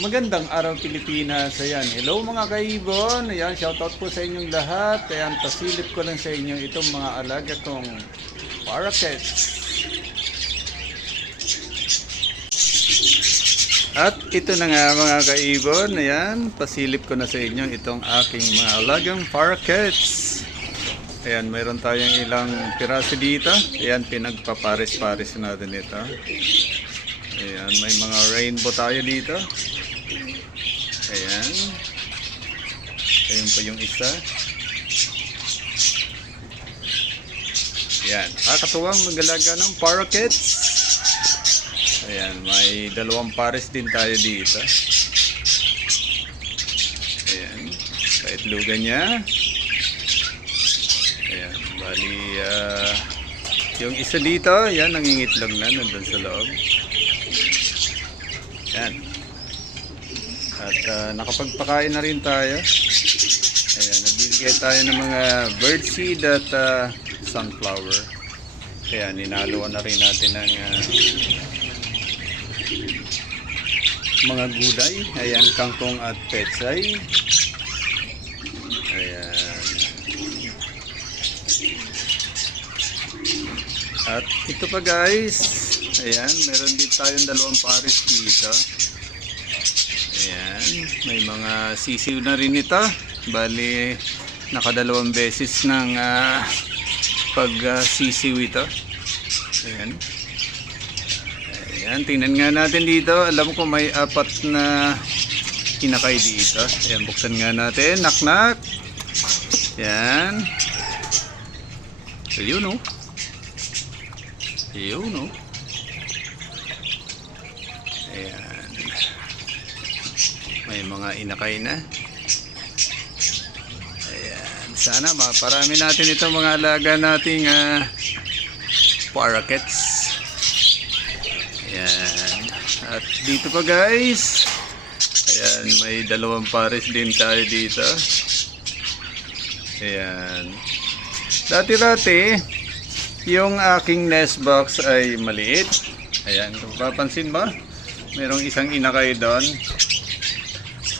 Magandang araw Pilipinas. Ayan, hello mga kaibon. Ayan, shoutout po sa inyong lahat. Ayan, pasilip ko lang sa inyo itong mga alaga kong parakeets. At ito na nga mga kaibon. Ayan, pasilip ko na sa inyo itong aking mga alagang parakeets. Ayan, mayroon tayong ilang piraso dito. Ayan, pinagpapares-pares natin ito. Ayan, may mga rainbow tayo dito. Ayan. Ayun pa yung isa. Ayan, kakatuwang magalaga ng parakeets. Ayan, may dalawang pares din tayo dito. Ayan, kaitlugan niya. Ayan, bali yung isa dito, ayan, nangingitlog na nandun sa loob. Ayan. At nakapagpakain na rin tayo. Ayan, nagbibigay tayo ng mga birdseed at sunflower. Ayan, ninaluan na rin natin ng mga gulay. Ayan, kangkong at pechay. Ayan. At ito pa guys. Ayan, meron din tayong dalawang pares dito. Ayan, may mga sisiw na rin ito. Bali, nakadalawang beses ng pag-sisiw ito. Ayan. Ayan, tingnan nga natin dito. Alam ko may 4 na kinakay dito. Ayan, buksan nga natin. Knock knock. Ayan. Ayun o. Ayun o. Ayan. May mga inakay na. Ayan. Sana maparami natin itong mga alaga nating parakeets. Ayan. At dito pa guys. Ayan. May dalawang pares din tayo dito. Ayan. Dati-dati yung aking nest box ay maliit. Ayan. Kung papansin mo, mayroong isang inakay doon.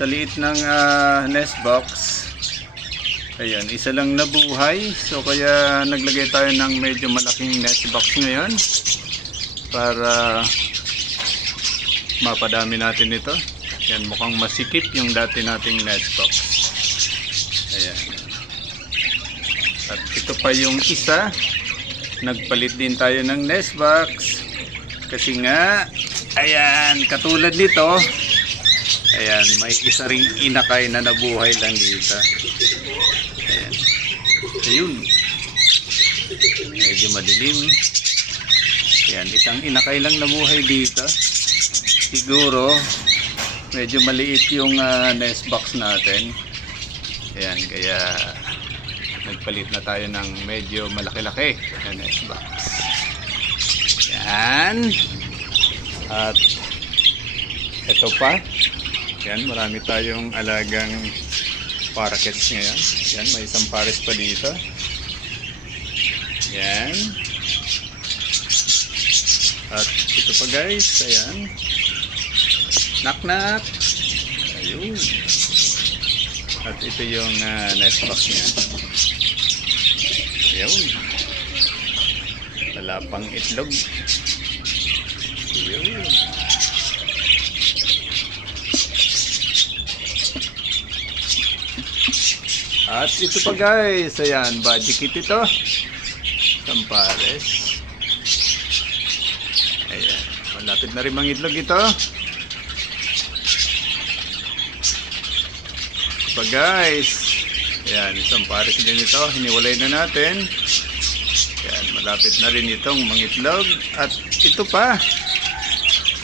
Sa liit ng nest box. Ayan, isa lang nabuhay. So kaya naglagay tayo ng medyo malaking nest box ngayon para mapadami natin ito. Ayan, mukhang masikip yung dati nating nest box. Ayan. At ito pa yung isa. Nagpalit din tayo ng nest box. Kasi nga, ayan, katulad nito. Ayan, may isa ring inakay na nabuhay lang dito. Ayan. Ayun. Medyo madilim. Ayan, isang inakay lang nabuhay dito. Siguro, medyo maliit yung nest box natin. Ayan, kaya nagpalit na tayo ng medyo malaki-laki na nest box. Ayan. At ito pa. Yan, marami tayong alagang parakeets ngayon. Yan, may isang pares pa dito. Yan. At ito pa guys, ayan. Knock knock. Ayun. At ito yung nest box niya. Ayun. Wala pang itlog. Ayun. At ito pa guys, ayan, budgie kit ito. Isang pares. Ayan, malapit na rin mangitlog ito. Ito pa guys, ayan, isang pares din ito. Hiniwalay na natin. Ayan, malapit na rin itong mangitlog. At ito pa.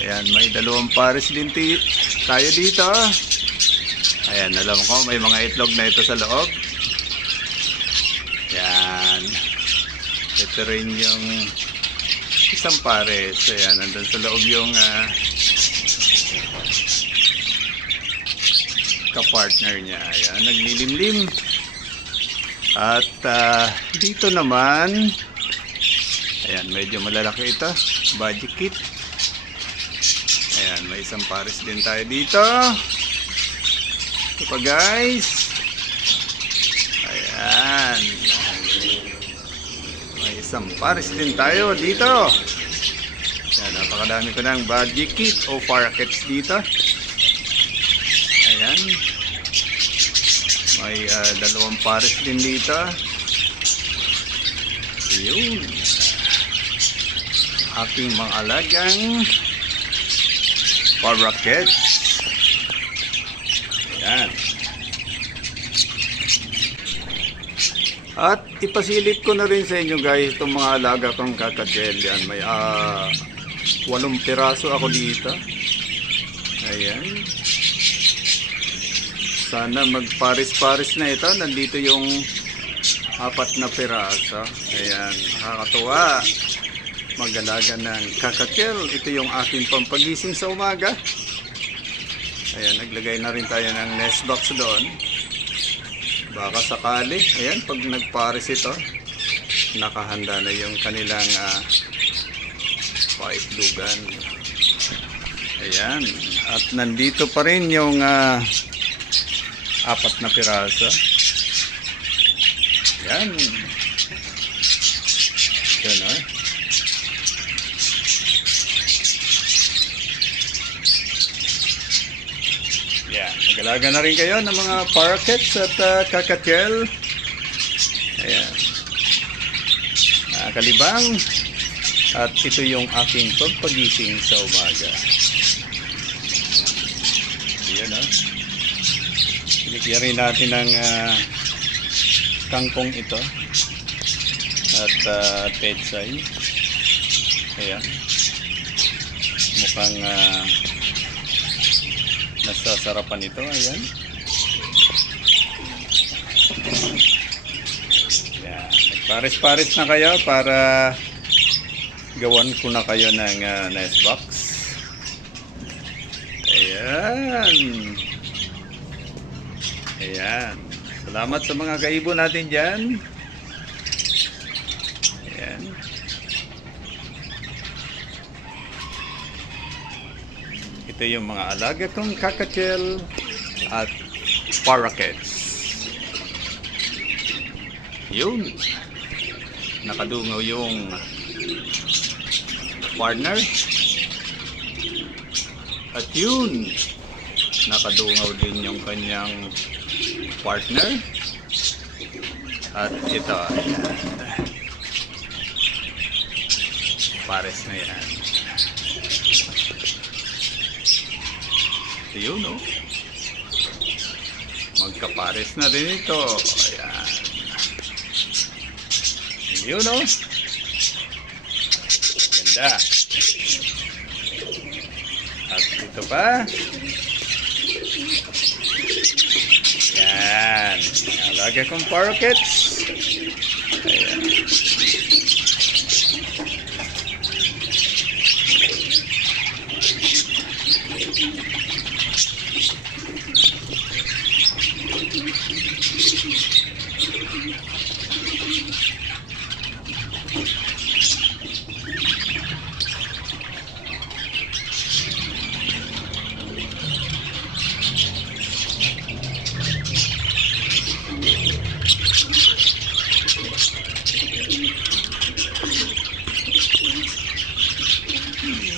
Ayan, may dalawang pares din tayo dito. Ayan, alam ko may mga itlog na ito sa loob. Ayan. Ito rin yung isang pares. Ayan, nandun sa loob yung kapartner niya. Ayan, naglilimlim. At dito naman, ayan, medyo malalaki ito. Budgie kit. Ayan, may isang pares din tayo dito. Ito pa guys. Ayan. May isang pares din tayo dito. Ayan, napakadami ko ng budgie kit o parakeets dito. Ayan. May dalawang pares din dito. Yun. Aking mga alagang parakeets. Ayan. At ipasilip ko na rin sa inyo guys itong mga alaga kong kakatiel. Yan. May 8 piraso ako dito. Ayan. Sana magparis-paris na ito. Nandito yung 4 na piraso. Ayan. Nakakatuwa. Mag-alaga ng kakatiel. Ito yung aking pampagising sa umaga. Ayan. Naglagay na rin tayo ng nest box doon. Baka sakali, ayan, pag nagpares ito, nakahanda na yung kanilang paitlugan. Ayan, at nandito pa rin yung 4 na piraso. Ayan. Ayan, Yan, mag-alaga na rin kayo ng mga parakeets at kakatiel. Ayan. Kalibang. At ito yung aking pagpagising sa umaga. Ayan, Piligyan rin natin ng kangkong ito. At petsay. Ayan. Mukhang nasasarapan ito. Ayan. Ayan. Pares-pares na kayo para gawan ko na kayo ng nest box. Ayan. Ayan. Salamat sa mga kaibo natin dyan. Ayan. Ito yung mga alaga kong kakatiel at parakeets. Yun. Nakadungaw yung partner. At yun. Nakadungaw din yung kanyang partner. At ito. Ayan. Pares na yan. Yun, no? Magkapares na rin ito. Ayan. Yun, no? Ganda. At ito pa. Ayan. Alaga kong parakeets. Ayan.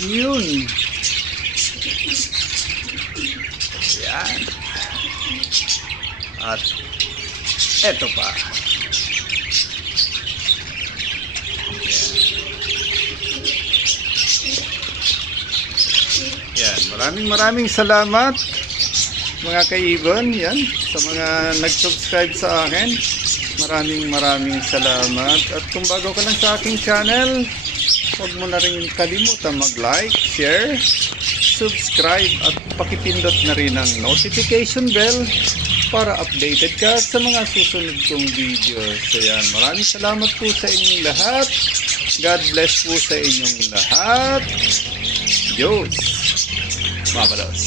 Yun. Yan. At eto pa. Yan. Maraming salamat mga kaibon. Yan. Sa mga nag-subscribe sa akin. Maraming salamat. At kung bago ka lang sa aking channel, huwag mo na rin kalimutan mag-like, share, subscribe at pakipindot na rin ang notification bell para updated ka sa mga susunod kong video. So yan, maraming salamat po sa inyong lahat. God bless po sa inyong lahat. Diyos, mabalos.